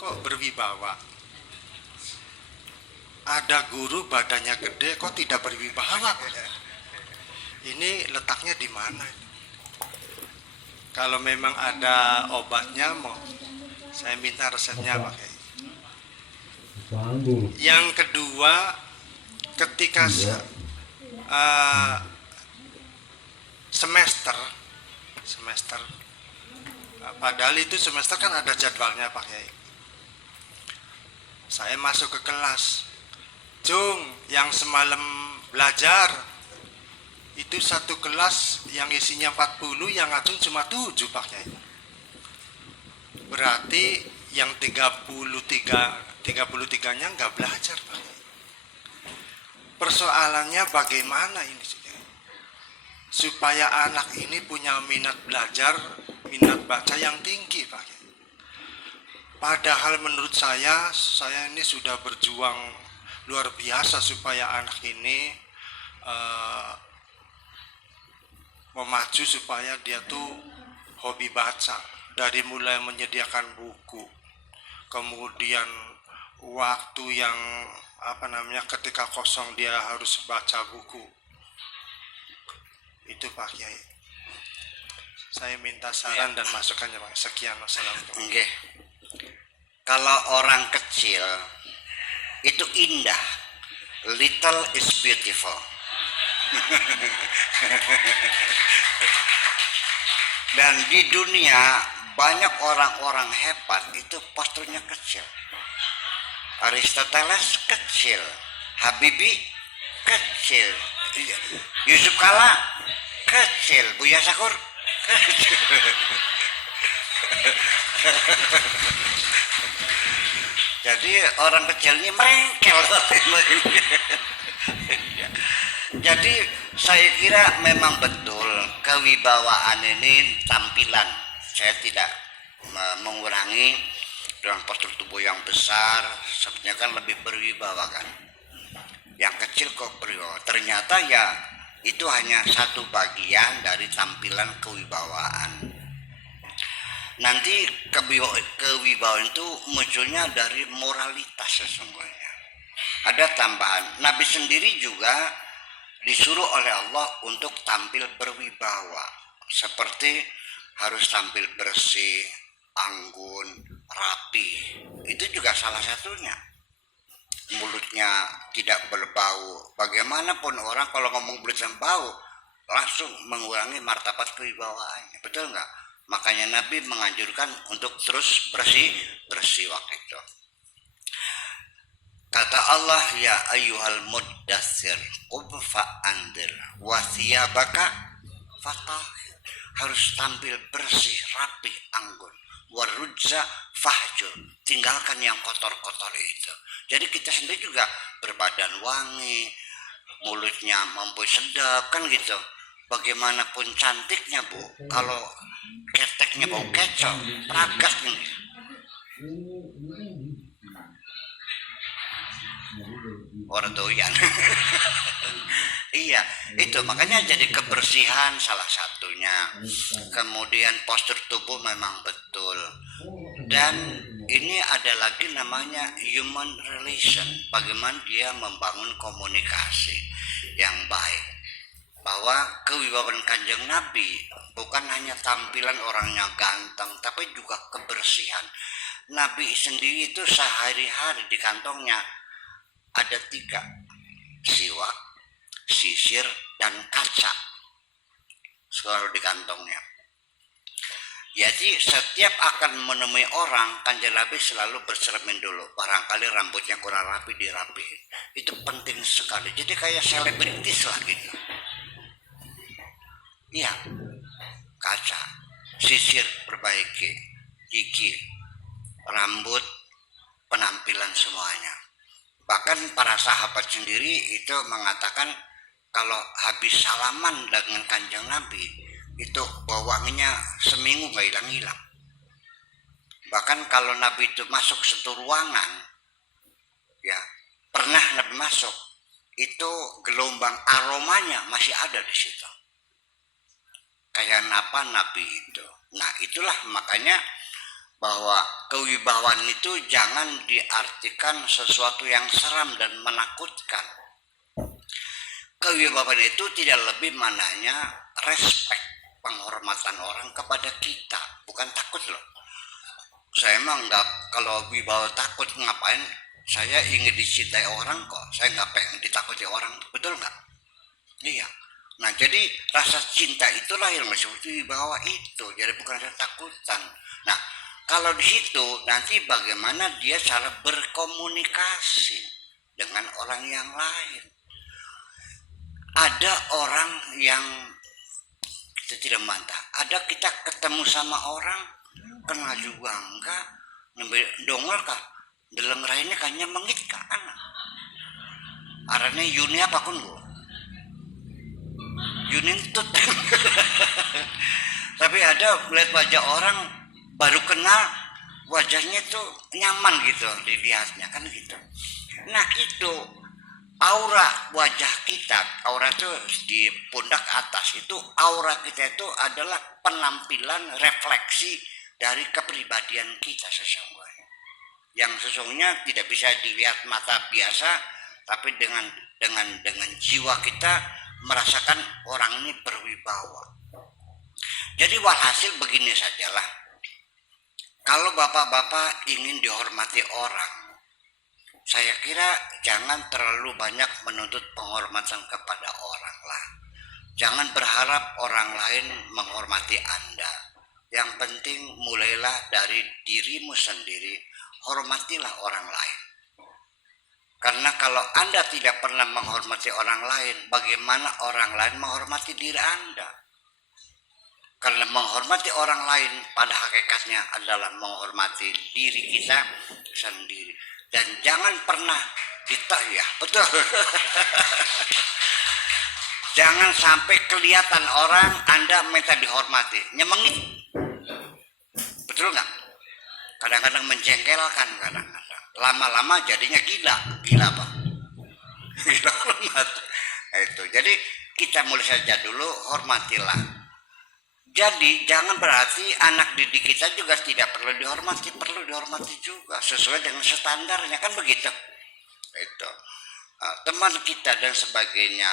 kok berwibawa. Ada guru badannya gede kok tidak berwibawa. Ini letaknya di mana? Kalau memang ada obatnya, mau saya minta resepnya Pak Kiai. Yang kedua, ketika semester, padahal itu semester kan ada jadwalnya Pak Kiai. Saya masuk ke kelas, Jung, yang semalam belajar itu satu kelas yang isinya 40, yang ngacung cuma 7 Pak Kiai. Berarti yang 33-nya nggak belajar Pak Kiai. Persoalannya bagaimana ini supaya anak ini punya minat belajar, minat baca yang tinggi Pak Kiai. Padahal menurut saya ini sudah berjuang luar biasa supaya anak ini memacu supaya dia tuh hobi baca, dari mulai menyediakan buku, kemudian waktu yang ketika kosong dia harus baca buku. Itu Pak Kiai. Saya minta saran dan masukannya Pak. Sekian, wassalamualaikum. Nggih. Kalau orang kecil itu indah, little is beautiful. Dan di dunia banyak orang-orang hebat itu posturnya kecil. Aristoteles kecil, Habibie kecil, Yusuf Kala kecil, Buya Sakur kecil. Jadi orang kecil ini merengkel. Jadi saya kira memang betul kewibawaan ini tampilan. Saya tidak mengurangi dengan postur tubuh yang besar, sebenarnya kan lebih berwibawa kan. Yang kecil kok berwibawa. Ternyata ya itu hanya satu bagian dari tampilan kewibawaan. Nanti kewibawaan itu munculnya dari moralitas sesungguhnya. Ada tambahan, Nabi sendiri juga disuruh oleh Allah untuk tampil berwibawa, seperti harus tampil bersih, anggun, rapi. Itu juga salah satunya. Mulutnya tidak berbau. Bagaimanapun orang kalau ngomong mulutnya bau, langsung mengurangi martabat kewibawaannya. Betul nggak? Makanya Nabi menganjurkan untuk terus bersih waktu itu. Kata Allah, ya ayyuhal muddatsir qum fa'andir wa thiyabaka fatahhir. Harus tampil bersih, rapi, anggun. Warujza fahjur. Tinggalkan yang kotor-kotor itu. Jadi kita sendiri juga berbadan wangi, mulutnya mampu sedap kan gitu. Bagaimanapun cantiknya Bu, kalau keteknya bau kecap, ragat nih. Orang doyan. Iya, itu makanya jadi kebersihan salah satunya. Kemudian postur tubuh memang betul. Dan ini ada lagi namanya human relation. Bagaimana dia membangun komunikasi yang baik. Bahwa kewibawaan Kanjeng Nabi bukan hanya tampilan orangnya ganteng, tapi juga kebersihan. Nabi sendiri itu sehari-hari di kantongnya ada 3, siwak, sisir, dan kaca selalu di kantongnya. Jadi setiap akan menemui orang, Kanjeng Nabi selalu bercermin dulu. Barangkali rambutnya kurang rapi, dirapihin. Itu penting sekali. Jadi kayak selebritis lah gitu. Iya, kaca, sisir perbaiki, gigi, rambut, penampilan semuanya. Bahkan para sahabat sendiri itu mengatakan kalau habis salaman dengan Kanjeng Nabi itu wanginya seminggu gak hilang-hilang. Bahkan kalau Nabi itu masuk satu ruangan, ya pernah Nabi masuk, itu gelombang aromanya masih ada di situ. Kayak apa Nabi itu. Nah itulah makanya bahwa kewibawaan itu jangan diartikan sesuatu yang seram dan menakutkan. Kewibawaan itu tidak lebih mananya respect, penghormatan orang kepada kita, bukan takut loh. Saya emang nggak, kalau wibawa takut ngapain? Saya ingin dicintai orang kok, saya nggak pengen ditakuti orang, betul nggak? Iya. Nah jadi rasa cinta itulah yang disebut wibawa itu, jadi bukan rasa takutan. Nah kalau di situ nanti bagaimana dia cara berkomunikasi dengan orang yang lain. Ada orang yang kita tidak mantah, ada kita ketemu sama orang kenal juga enggak, dongol kah, deleng rainnya kayaknya mengit kah anak. Arane Yuni apa kun gua? Yuni tut. Tapi ada melihat wajah orang baru kenal, wajahnya tuh nyaman gitu dilihatnya kan gitu. Nah itu aura wajah kita, aura itu di pundak atas itu, aura kita itu adalah penampilan refleksi dari kepribadian kita sesungguhnya. Yang sesungguhnya tidak bisa dilihat mata biasa, tapi dengan jiwa kita merasakan orang ini berwibawa. Jadi walhasil begini sajalah. Kalau bapak-bapak ingin dihormati orang, saya kira jangan terlalu banyak menuntut penghormatan kepada orang lah. Jangan berharap orang lain menghormati Anda. Yang penting mulailah dari dirimu sendiri, hormatilah orang lain. Karena kalau Anda tidak pernah menghormati orang lain, bagaimana orang lain menghormati diri Anda? Karena menghormati orang lain pada hakikatnya adalah menghormati diri kita sendiri. Dan jangan pernah ya, betul. Jangan sampai kelihatan orang Anda minta dihormati, nyemengit. Betul nggak? Kadang-kadang menjengkelkan, kadang-kadang. Lama-lama jadinya gila apa? Gila hormat. Itu. Jadi kita mulai saja dulu, hormatilah. Jadi jangan berarti anak didik kita juga tidak perlu dihormati juga sesuai dengan standarnya kan begitu. Itu teman kita dan sebagainya